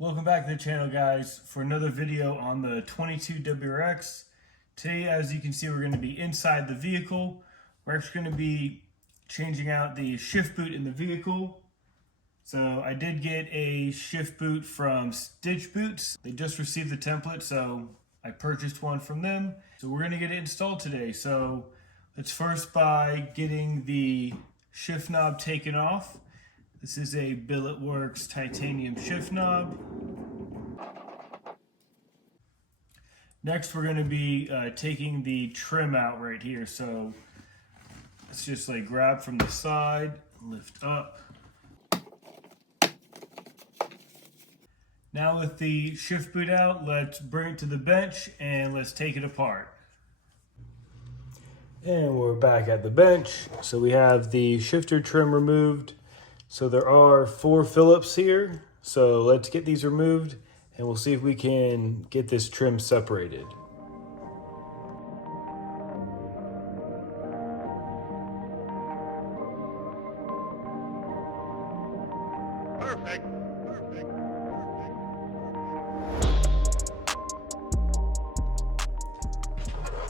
Welcome back to the channel, guys, for another video on the 22 WRX. Today, as you can see, we're going to be inside the vehicle. We're actually going to be changing out the shift boot in the vehicle. So I did get a shift boot from StitchBoots. They just received the template, so I purchased one from them. So we're going to get it installed today. So let's first by getting the shift knob taken off. This is a Billetworkz titanium shift knob. Next, we're going to be taking the trim out right here. So let's just like grab from the side, lift up. Now with the shift boot out, let's bring it to the bench and let's take it apart. And we're back at the bench. So we have the shifter trim removed. So there are 4 Phillips here. So let's get these removed and we'll see if we can get this trim separated. Perfect.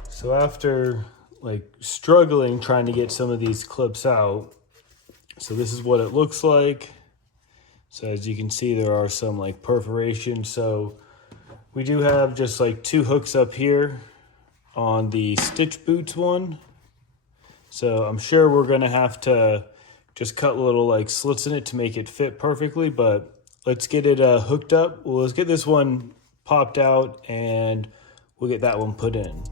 So after like struggling trying to get some of these clips out, so this is what it looks like. So as you can see, there are some like perforations. So we do have just like 2 hooks up here on the StitchBoots one. So I'm sure we're gonna have to just cut little like slits in it to make it fit perfectly, but let's get it hooked up. Well, let's get this one popped out and we'll get that one put in.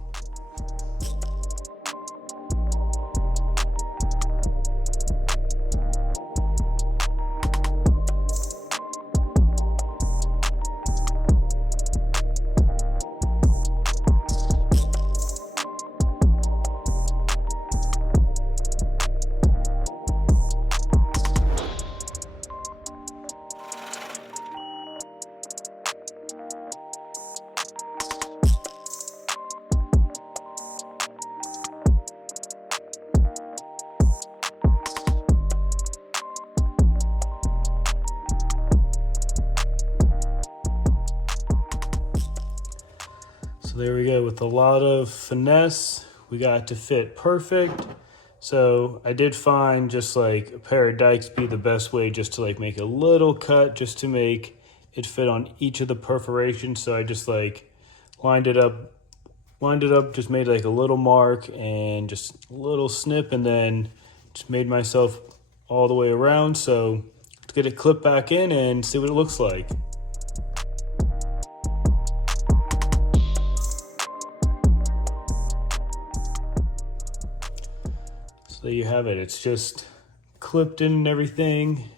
So there we go, with a lot of finesse, we got it to fit perfect. So I did find just like a pair of dikes be the best way, just to like make a little cut just to make it fit on each of the perforations. So I just like lined it up, just made like a little mark and just a little snip, and then just made myself all the way around. So let's get it clipped back in and see what it looks like. So there you have it. It's just clipped in and everything.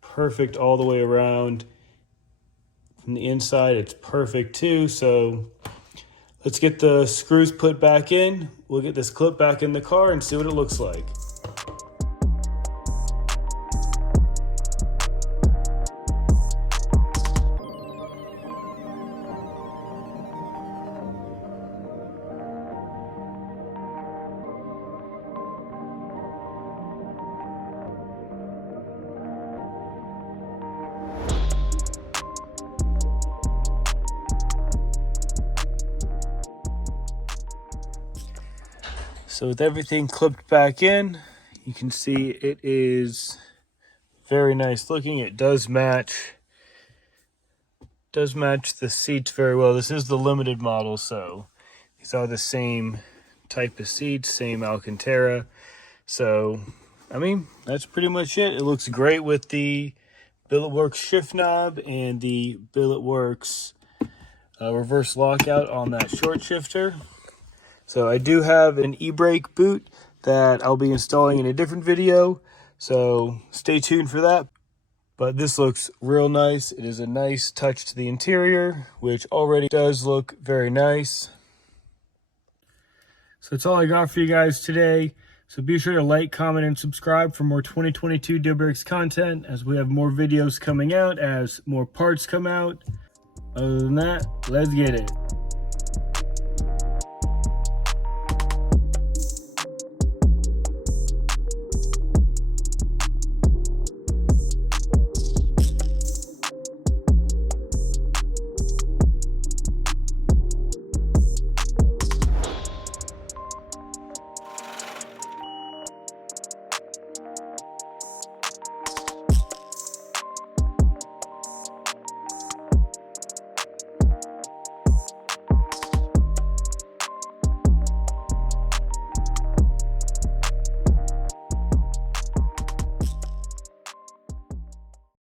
Perfect all the way around. From the inside, it's perfect too. So let's get the screws put back in. We'll get this clip back in the car and see what it looks like. So with everything clipped back in, you can see it is very nice looking. It does match the seats very well. This is the limited model, so these are the same type of seats, same Alcantara. So, I mean, that's pretty much it. It looks great with the Billetworkz shift knob and the Billetworkz reverse lockout on that short shifter. So I do have an e-brake boot that I'll be installing in a different video, so stay tuned for that. But this looks real nice. It is a nice touch to the interior, which already does look very nice. So that's all I got for you guys today. So be sure to like, comment, and subscribe for more 2022 WRX content, as we have more videos coming out as more parts come out. Other than that, let's get it.